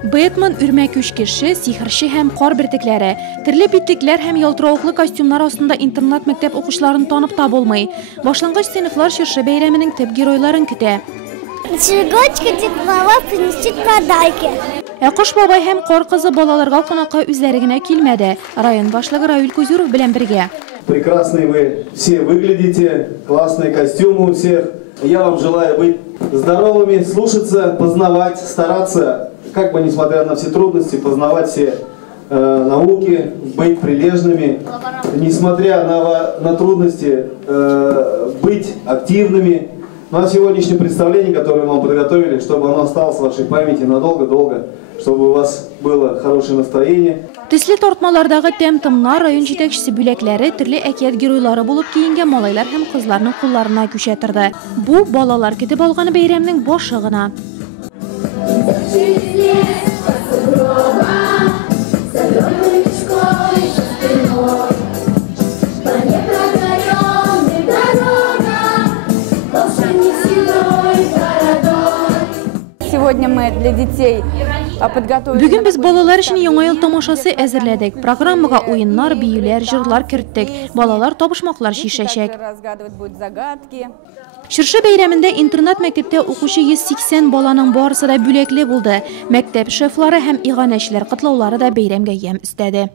Бэтмен үрмәк үч кеше, сихерче һәм кар бөртекләре. Төрле битлекләр һәм ялтыравыклы костюмнар астында интернат мәктәп укучыларын танып та булмый. Башлангыч сыйныфлар чыршы бәйрәменең төп геройларын көтә. Снегурочка, Дед Мороз принесет подарки. Кыш бабай һәм кар кызы балаларга кунакка үзләре генә килмәде. Район башлыгы Равил Кузюров белән бергә. Прекрасные вы все выглядите, классные костюмы у всех. Я вам желаю быть здоровыми, слушаться, познавать, стараться, как бы несмотря на все трудности, познавать все науки, быть прилежными, несмотря на трудности, быть активными. На сегодняшнее представление, которое мы вам подготовили, чтобы оно осталось в вашей памяти надолго-долго, чтобы у вас было хорошее настроение. Төсле тартмалардагы тәм-томнар, район җитәкчесе бүләкләре, төрле әкият геройлары булып киенгән малайлар һәм кызларның кулларына күчә торды. Бу балалар көтеп алган бәйрәмнең башы гына. Сегодня мы для детей подготовили. Бүген без балалар өчен яңа ел тамашасы әзерләдек. Программага уеннар, биюләр, җырлар керттек. Балалар табышмаклар чишәчәк. Чыршы бәйрәмендә интернат мәктәптә укучы 180 баланың барысы да бүләкле булды. Мәктәп шефлары һәм иганәчеләр котлаулары да бәйрәмгә ям өстәде.